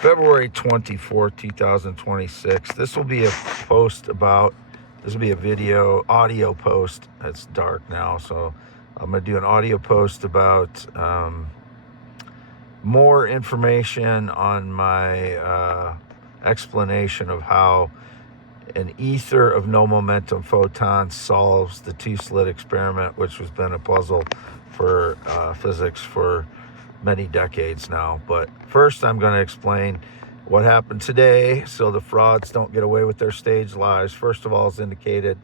February 24th, 2026. This will be a video, audio post. It's dark now, so I'm going to do an audio post about more information on my explanation of how an ether of no momentum photons solves the two-slit experiment, which has been a puzzle for physics for many decades now. But first, I'm going to explain what happened today so the frauds don't get away with their staged lies. First of all, it's indicated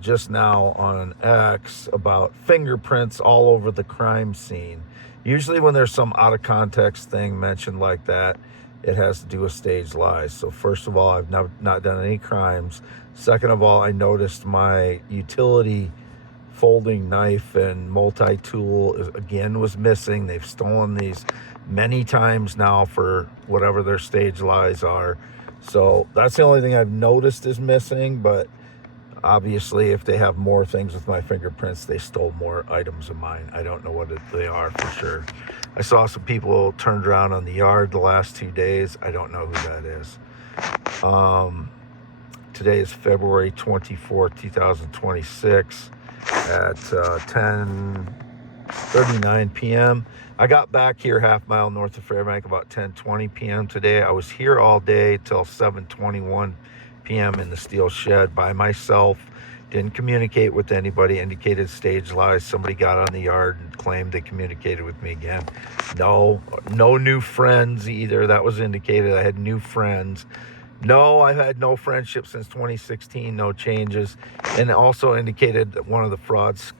just now on X about fingerprints all over the crime scene. Usually when there's some out of context thing mentioned like that, it has to do with staged lies. So first of all, I've not done any crimes. Second of all, I noticed my utility folding knife and multi-tool again was missing. They've stolen these many times now for whatever their stage lies are. So that's the only thing I've noticed is missing, but obviously if they have more things with my fingerprints, they stole more items of mine. I don't know what they are for sure. I saw some people turned around on the yard the last 2 days. I don't know who that is. Today is February 24th, 2026. At 10:39 p.m. I got back here half mile north of Fairbank about 10:20 p.m. today. I was here all day till 7:21 p.m. in the steel shed by myself. Didn't communicate with anybody, indicated stage lies. Somebody got on the yard and claimed they communicated with me again. No new friends either. That was indicated. I had new friends. No, I've had no friendship since 2016, no changes. And it also indicated that one of the frauds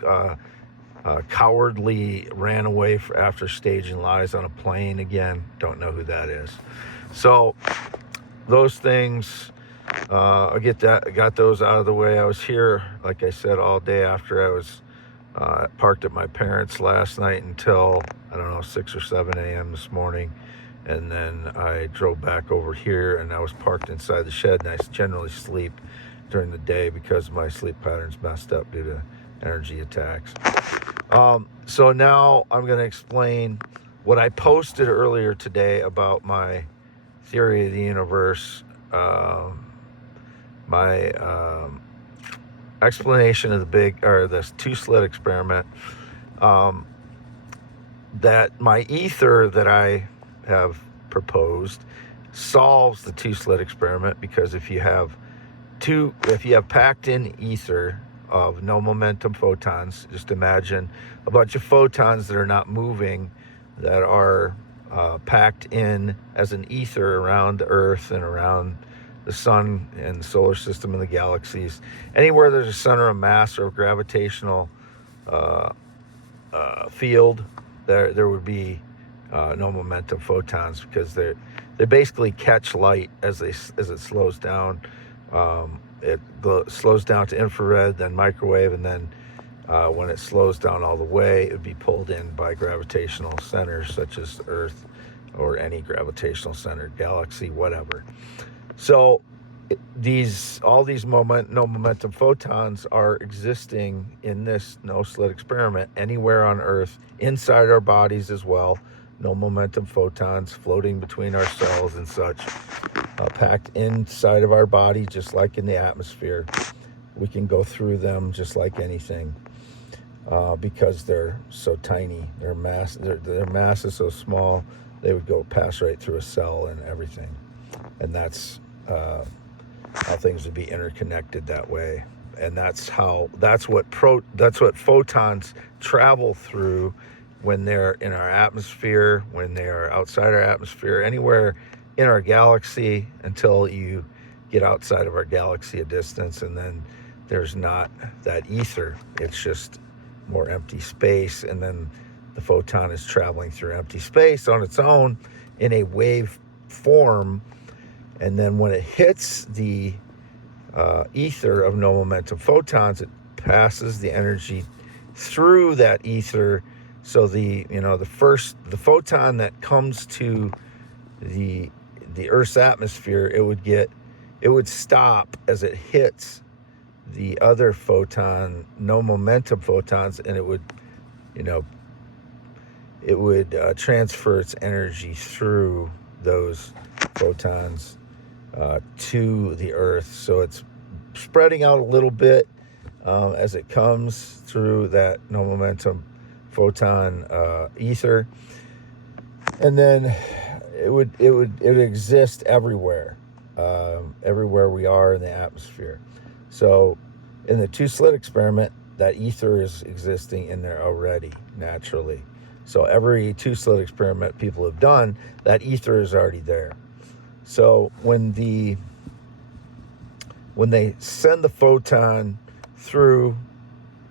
cowardly ran away after staging lies on a plane again. Don't know who that is. So those things, I got those out of the way. I was here, like I said, all day after I was parked at my parents' last night until, 6 or 7 a.m. this morning. And then I drove back over here and I was parked inside the shed, and I generally sleep during the day because my sleep pattern's messed up due to energy attacks. So now I'm going to explain what I posted earlier today about my theory of the universe, my explanation of this two-slit experiment, that my ether that I have proposed solves the two-slit experiment, because if you have packed in ether of no momentum photons, just imagine a bunch of photons that are not moving, that are packed in as an ether around the Earth and around the sun and the solar system and the galaxies. Anywhere there's a center of mass or a gravitational field, there would be no momentum photons, because they basically catch light as it slows down. It slows down to infrared, then microwave, and then when it slows down all the way, it would be pulled in by gravitational centers such as Earth or any gravitational center, galaxy, whatever. So all these no momentum photons are existing in this no-slit experiment anywhere on Earth, inside our bodies as well. No momentum photons floating between our cells and such, packed inside of our body, just like in the atmosphere. We can go through them just like anything, because they're so tiny. Their mass is so small, they would pass right through a cell and everything. And that's how things would be interconnected that way. And that's what photons travel through when they're in our atmosphere, when they're outside our atmosphere, anywhere in our galaxy, until you get outside of our galaxy a distance, and then there's not that ether. It's just more empty space, and then the photon is traveling through empty space on its own in a wave form, and then when it hits the ether of no momentum photons, it passes the energy through that ether. So the photon that comes to the Earth's atmosphere, it would stop as it hits the other photon, no momentum photons, and it would transfer its energy through those photons to the Earth. So it's spreading out a little bit as it comes through that no momentum photon ether, and then it would exist everywhere, everywhere we are in the atmosphere. So in the two-slit experiment, that ether is existing in there already naturally. So every two-slit experiment people have done, that ether is already there. So when they send the photon through,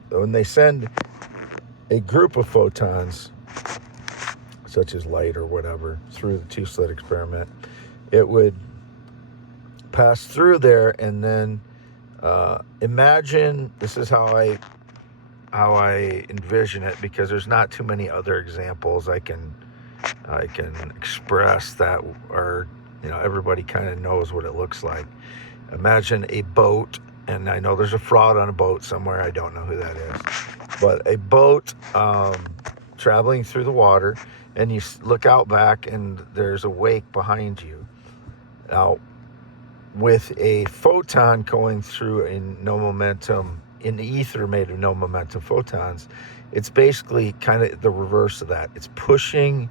when they send a group of photons, such as light or whatever, through the two-slit experiment, it would pass through there, and then imagine, this is how I envision it, because there's not too many other examples I can express that are, everybody kind of knows what it looks like. Imagine a boat, and I know there's a fraud on a boat somewhere, I don't know who that is, but a boat traveling through the water, and you look out back and there's a wake behind you. Now, with a photon going through in no momentum, in the ether made of no momentum photons, it's basically kind of the reverse of that. It's pushing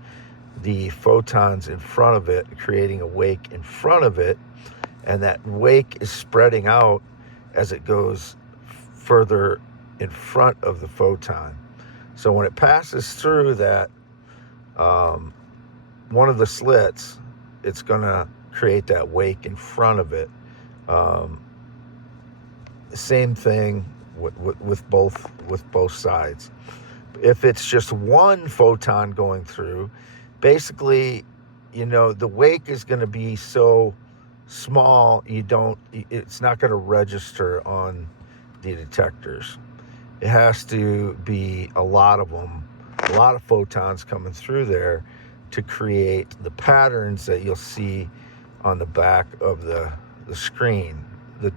the photons in front of it, creating a wake in front of it, and that wake is spreading out as it goes further in front of the photon. So when it passes through that one of the slits, it's going to create that wake in front of it. Same thing with both sides. If it's just one photon going through, basically, the wake is going to be so small, it's not going to register on the detectors. It has to be a lot of them, a lot of photons coming through there to create the patterns that you'll see on the back of the screen. The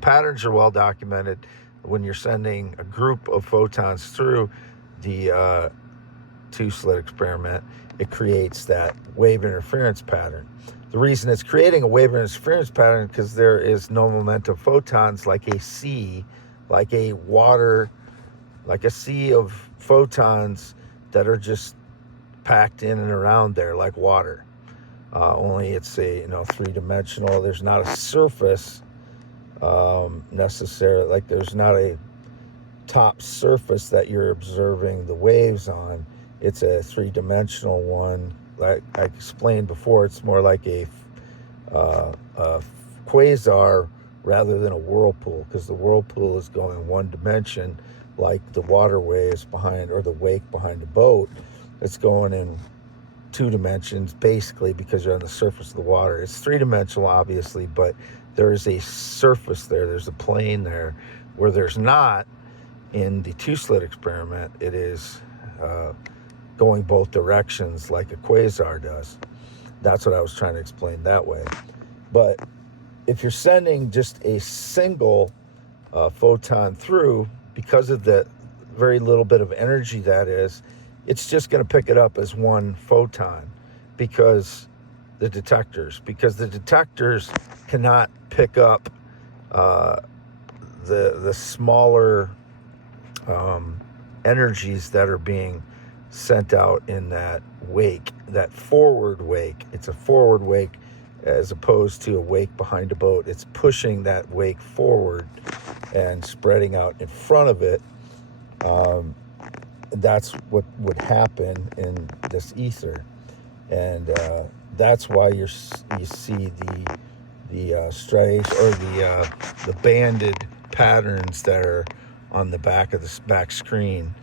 patterns are well documented. When you're sending a group of photons through the two-slit experiment, it creates that wave interference pattern. The reason it's creating a wave interference pattern because there is no momentum photons like a sea, like a sea of photons that are just packed in and around there like water. Only it's a three-dimensional. There's not a surface necessarily, like there's not a top surface that you're observing the waves on. It's a three-dimensional one. Like I explained before, it's more like a quasar rather than a whirlpool, because the whirlpool is going one dimension, like the waterways behind, or the wake behind a boat. It's going in two dimensions, basically, because you're on the surface of the water. It's three-dimensional, obviously, but there is a surface there. There's a plane there where there's not in the two-slit experiment. It is going both directions like a quasar does. That's what I was trying to explain that way. But if you're sending just a single photon through, because of the very little bit of energy that is, it's just going to pick it up as one photon because the detectors cannot pick up the smaller energies that are being sent out in that wake, that forward wake. It's a forward wake as opposed to a wake behind a boat. It's pushing that wake forward and spreading out in front of it. That's what would happen in this ether, and that's why you see the striation or the banded patterns that are on the back of the back screen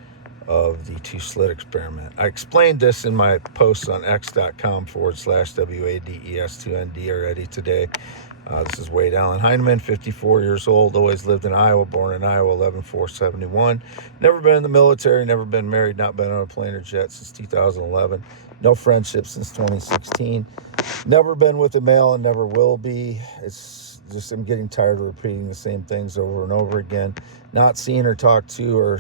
of the two-slit experiment. I explained this in my posts on x.com/WADES2ND already today. This is Wade Allen Heineman, 54 years old, always lived in Iowa, born in Iowa, 11/4/71. Never been in the military, never been married, not been on a plane or jet since 2011. No friendship since 2016. Never been with a male and never will be. It's just I'm getting tired of repeating the same things over and over again. Not seen or talked to or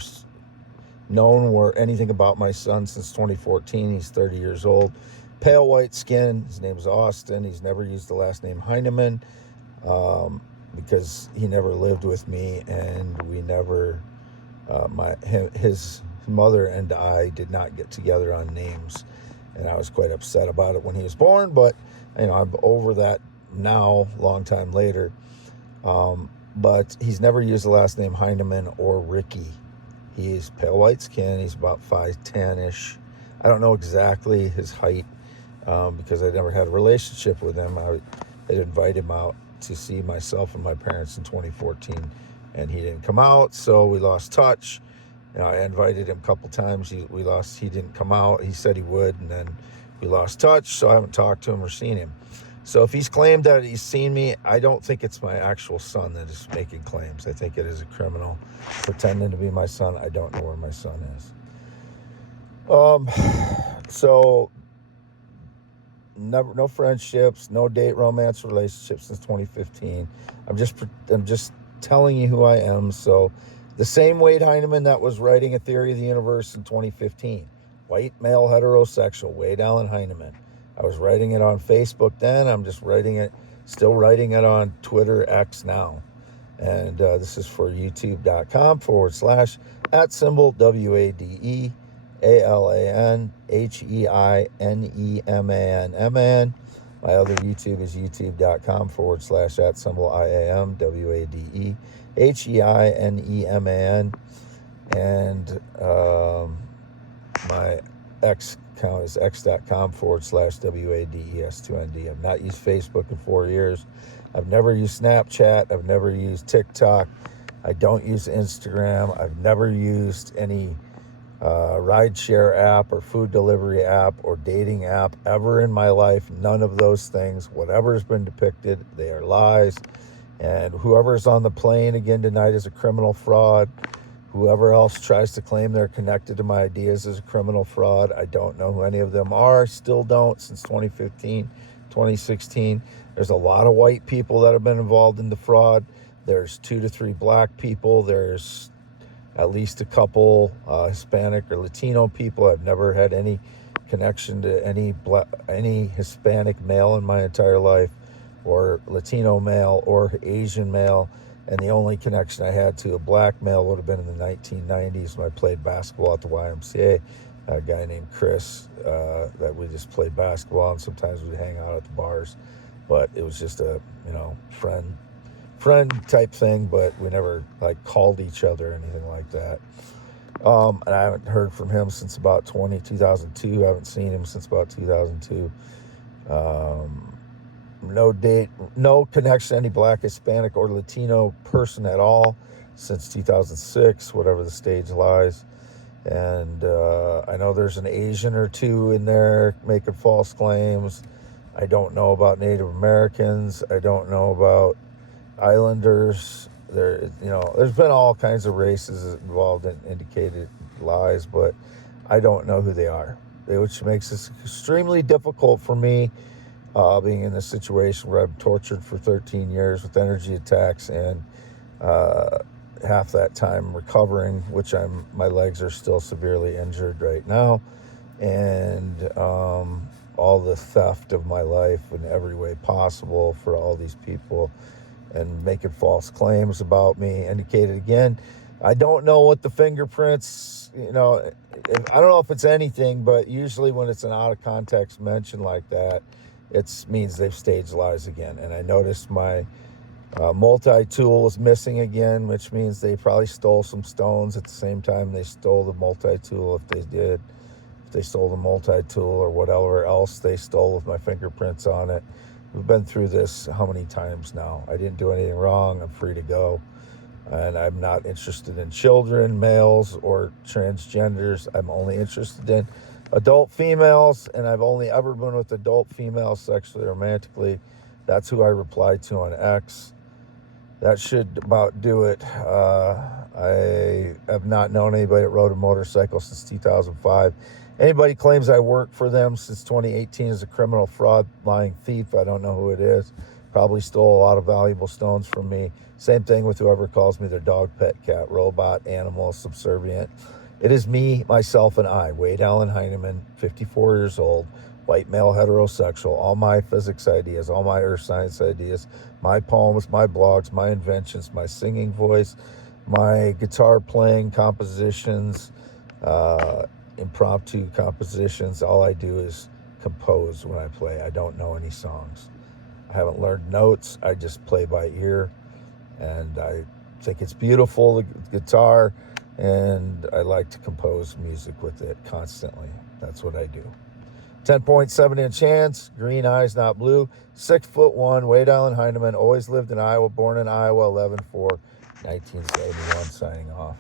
known or anything about my son since 2014. He's 30 years old. pale white skin. His name is Austin. He's never used the last name Heineman because he never lived with me, and we never, his mother and I did not get together on names, and I was quite upset about it when he was born, but I'm over that now, long time later. But he's never used the last name Heineman or Ricky. He's pale white skin. He's about 5'10"-ish. I don't know exactly his height because I never had a relationship with him. I had invited him out to see myself and my parents in 2014, and he didn't come out, so we lost touch. I invited him a couple times. He didn't come out. He said he would, and then we lost touch, so I haven't talked to him or seen him. So if he's claimed that he's seen me, I don't think it's my actual son that is making claims. I think it is a criminal pretending to be my son. I don't know where my son is. So no friendships, no date, romance, relationships since 2015. I'm just telling you who I am. So the same Wade Heineman that was writing A Theory of the Universe in 2015, white male heterosexual Wade Allen Heineman. I was writing it on Facebook then. I'm just still writing it on Twitter X now. And this is for youtube.com /@WADEALANHEINEMANMAN. My other YouTube is youtube.com /IAMWADEHEINEMAN. And my X account is x.com /WADES2ND. I've not used Facebook in 4 years. I've never used Snapchat. I've never used TikTok. I don't use Instagram. I've never used any rideshare app or food delivery app or dating app ever in my life. None of those things. Whatever's been depicted, they are lies. And whoever's on the plane again tonight is a criminal fraud. Whoever else tries to claim they're connected to my ideas is a criminal fraud. I don't know who any of them are. Still don't since 2015, 2016. There's a lot of white people that have been involved in the fraud. There's 2 to 3 black people. There's at least a couple Hispanic or Latino people. I've never had any connection to any Hispanic male in my entire life, or Latino male, or Asian male. And the only connection I had to a black male would have been in the 1990s when I played basketball at the YMCA. A guy named Chris that we just played basketball, and sometimes we'd hang out at the bars. But it was just a friend type thing, but we never called each other or anything like that. And I haven't heard from him since about 2002. I haven't seen him since about 2002. No date, no connection to any black, Hispanic, or Latino person at all since 2006, whatever the stage lies. And I know there's an Asian or two in there making false claims. I don't know about Native Americans. I don't know about Islanders. There's been all kinds of races involved in indicated lies, but I don't know who they are, which makes this extremely difficult for me. Being in this situation where I'm tortured for 13 years with energy attacks, and half that time recovering, which my legs are still severely injured right now, and all the theft of my life in every way possible for all these people, and making false claims about me. Indicated again, I don't know what the fingerprints, I don't know if it's anything, but usually when it's an out of context mention like that, it means they've staged lies again. And I noticed my multi-tool was missing again, which means they probably stole some stones at the same time they stole the multi-tool. If they stole the multi-tool or whatever else they stole with my fingerprints on it. We've been through this how many times now? I didn't do anything wrong. I'm free to go. And I'm not interested in children, males, or transgenders. I'm only interested in adult females, and I've only ever been with adult females sexually, romantically. That's who I replied to on X. That should about do it. I have not known anybody that rode a motorcycle since 2005. Anybody claims I worked for them since 2018 is a criminal fraud, lying thief. I don't know who it is. Probably stole a lot of valuable stones from me. Same thing with whoever calls me their dog, pet, cat, robot, animal, subservient. It is me, myself, and I, Wade Allen Heineman, 54 years old, white male heterosexual, all my physics ideas, all my earth science ideas, my poems, my blogs, my inventions, my singing voice, my guitar playing compositions, impromptu compositions. All I do is compose when I play. I don't know any songs. I haven't learned notes. I just play by ear, and I think it's beautiful, the guitar, and I like to compose music with it constantly. That's what I do. 10.7-inch hands, green eyes, not blue, 6'1", Wade Island Heineman, always lived in Iowa, born in Iowa, 11/4/1971, signing off.